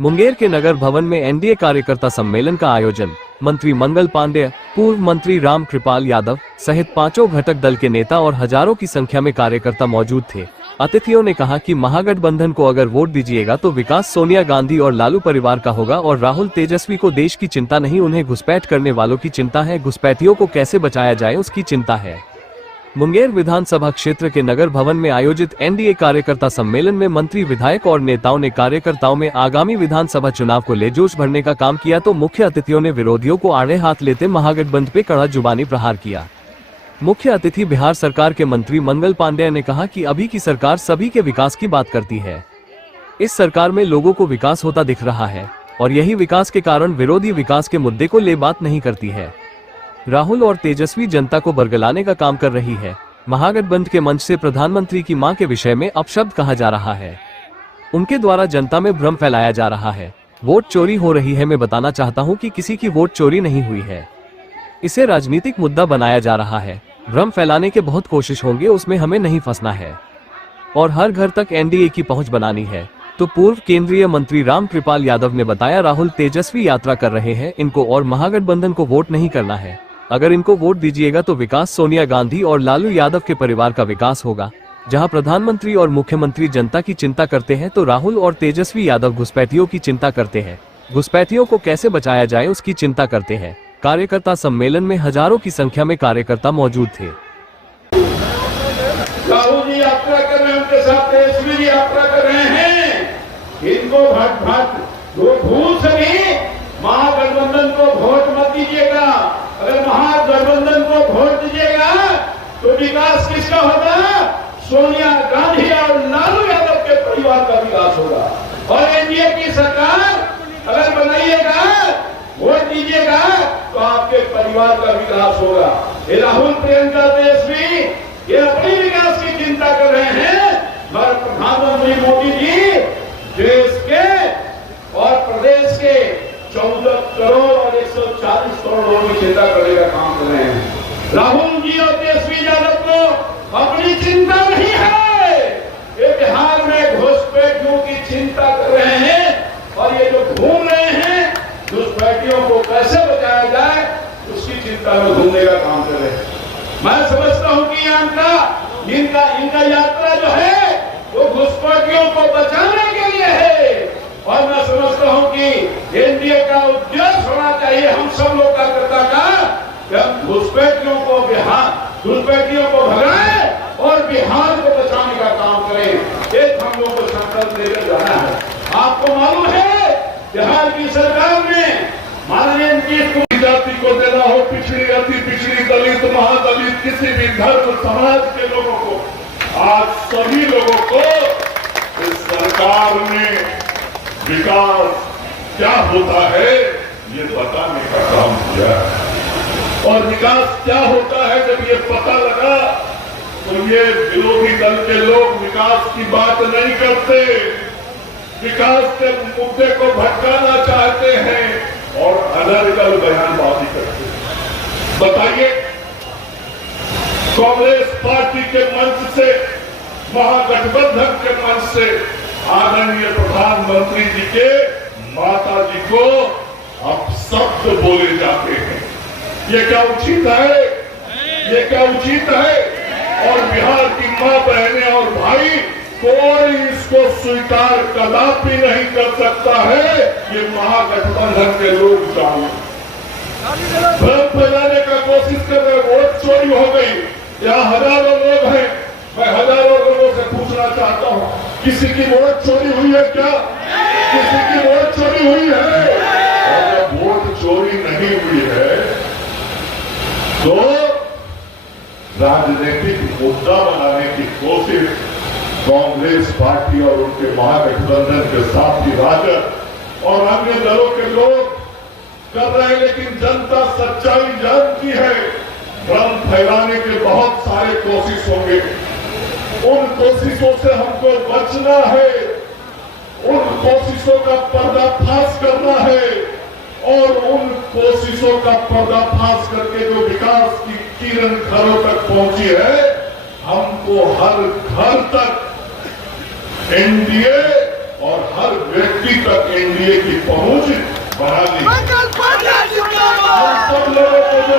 मुंगेर के नगर भवन में एनडीए कार्यकर्ता सम्मेलन का आयोजन। मंत्री मंगल पांडेय, पूर्व मंत्री राम कृपाल यादव सहित पांचों घटक दल के नेता और हजारों की संख्या में कार्यकर्ता मौजूद थे। अतिथियों ने कहा कि महागठबंधन को अगर वोट दीजिएगा तो विकास सोनिया गांधी और लालू परिवार का होगा और राहुल तेजस्वी को देश की चिंता नहीं, उन्हें घुसपैठ करने वालों की चिंता है, घुसपैठियों को कैसे बचाया जाए उसकी चिंता है। मुंगेर विधानसभा क्षेत्र के नगर भवन में आयोजित एनडीए कार्यकर्ता सम्मेलन में मंत्री, विधायक और नेताओं ने कार्यकर्ताओं में आगामी विधानसभा चुनाव को ले जोश भरने का काम किया तो मुख्य अतिथियों ने विरोधियों को आड़े हाथ लेते महागठबंधन पे कड़ा जुबानी प्रहार किया। मुख्य अतिथि बिहार सरकार के मंत्री मंगल पांडेय ने कहा कि अभी की सरकार सभी के विकास की बात करती है। इस सरकार में लोगों को विकास होता दिख रहा है और यही विकास के कारण विरोधी विकास के मुद्दे को ले बात नहीं करती है। राहुल और तेजस्वी जनता को बरगलाने का काम कर रही है। महागठबंधन के मंच से प्रधानमंत्री की मां के विषय में अपशब्द कहा जा रहा है। उनके द्वारा जनता में भ्रम फैलाया जा रहा है। वोट चोरी हो रही है। मैं बताना चाहता हूं कि किसी की वोट चोरी नहीं हुई है। इसे राजनीतिक मुद्दा बनाया जा रहा है। भ्रम फैलाने के बहुत कोशिश होंगे, उसमें हमें नहीं फंसना है और हर घर तक एनडीए की पहुंच बनानी है। तो पूर्व केंद्रीय मंत्री राम कृपाल यादव ने बताया, राहुल तेजस्वी यात्रा कर रहे हैं, इनको और महागठबंधन को वोट नहीं करना है। अगर इनको वोट दीजिएगा तो विकास सोनिया गांधी और लालू यादव के परिवार का विकास होगा। जहां प्रधानमंत्री और मुख्यमंत्री जनता की चिंता करते हैं तो राहुल और तेजस्वी यादव घुसपैठियों की चिंता करते हैं। घुसपैठियों को कैसे बचाया जाए उसकी चिंता करते हैं। कार्यकर्ता सम्मेलन में हजारों की संख्या में कार्यकर्ता मौजूद थे। राहुल जी यात्रा कर रहे हैं, उनके साथ तेजस्वी जी यात्रा कर रहे हैं। इनको भूल से भी महागठबंधन को वोट मत दीजिएगा। अगर महागठबंधन को वोट दीजिएगा तो विकास किसका होगा? सोनिया गांधी और लालू यादव के परिवार का विकास होगा। और एनडीए की सरकार अगर बनाइएगा, वोट दीजिएगा तो आपके परिवार का विकास होगा। ये राहुल, प्रियंका, तेजस्वी ये अपनी विकास की चिंता कर रहे हैं, मगर प्रधानमंत्री मोदी जी देश के और प्रदेश के 14 करोड़ और 140 करोड़ लोगों की चिंता करने का काम कर रहे हैं। राहुल जी और तेजस्वी यादव को अपनी चिंता नहीं है। ये बिहार में घुसपैठियों की चिंता कर रहे हैं और ये जो घूम रहे हैं घुसपैठियों को कैसे बचाया जाए उसकी चिंता में घूमने का काम कर रहे हैं। मैं समझता हूं कि इनका यात्रा जो है वो घुसपैठियों को बचाने के लिए है और मैं समझता हूं कि एनडीए का उद्देश्य होना चाहिए हम सब लोग कार्यकर्ता का कि हम घुसपैठियों को भगाएं और बिहार को बचाने का काम करें। एक हम लोग को संकल्प लेकर जाना है। आपको मालूम है बिहार की सरकार ने माननीय जाति को देना हो, पिछड़ी, अति पिछड़ी, दलित, महादलित, किसी भी धर्म समाज के लोगों को, आज सभी लोगों को इस सरकार ने विकास क्या होता है ये बताने का काम किया और विकास क्या होता है जब ये पता लगा तो ये विरोधी दल के लोग विकास की बात नहीं करते, विकास के मुद्दे को भटकाना चाहते हैं और अनर्गल बयानबाजी करते हैं। बताइए, कांग्रेस पार्टी के मंच से, महागठबंधन के मंच से आदरणीय प्रधानमंत्री जी के माता जी को अब शब्द बोले जाते हैं। ये क्या उचित है? ये क्या उचित है? और बिहार की मां, बहनें और भाई, कोई इसको स्वीकार कदापि नहीं कर सकता है। ये महागठबंधन के लोग जाने भ्रम फैलाने का कोशिश कर रहे। वोट चोरी हो गई, यहाँ हजारों लोग हैं। मैं हजारों लोगों से पूछना चाहता हूँ, किसी की वोट चोरी हुई है क्या? किसी की वोट चोरी हुई है? और जब वोट चोरी नहीं हुई है तो राजनीतिक मुद्दा बनाने की कोशिश कांग्रेस पार्टी और उनके महागठबंधन के साथी राजद और अन्य दलों के लोग कर रहे हैं। लेकिन जनता सच्चाई जानती है। भ्रम फैलाने के बहुत सारे कोशिश होंगे, उन कोशिशों से हमको बचना है, उन कोशिशों का पर्दाफाश करना है और उन कोशिशों का पर्दाफाश करके जो विकास की किरण घरों तक पहुंची है, हमको हर घर तक एनडीए और हर व्यक्ति तक एनडीए की पहुंच बढ़ा दी। मंगल पांडे जिंदाबाद। सब लोगों को